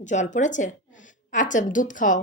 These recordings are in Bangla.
জল পড়েছে? আচ্ছা, দুধ খাও।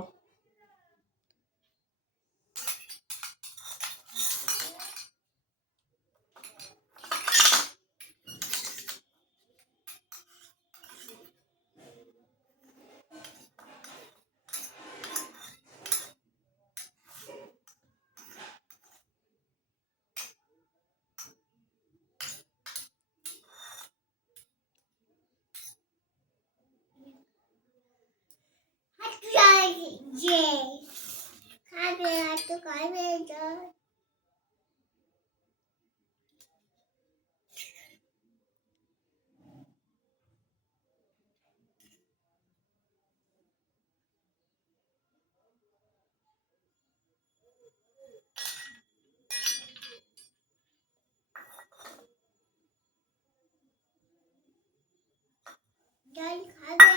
জল খাবে,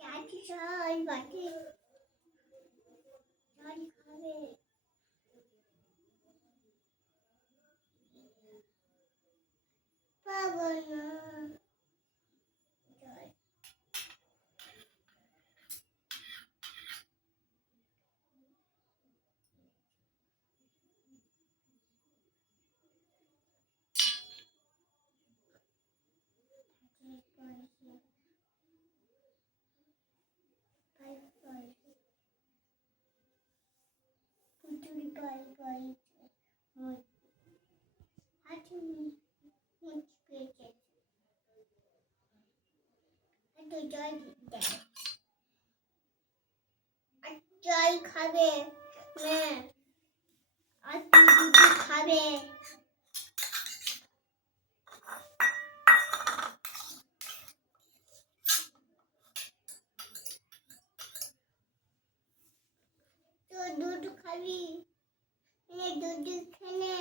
চাচি সবাই বাটি জল খাবে। পাবো না জল। পুতুল পাই পাই হাঁটু মুচকেছে। একটু জল দেয়। আর জল খাবে মেয়ে, আর দুধ খাবে। তো দুধ খাবি, দুধ খেলে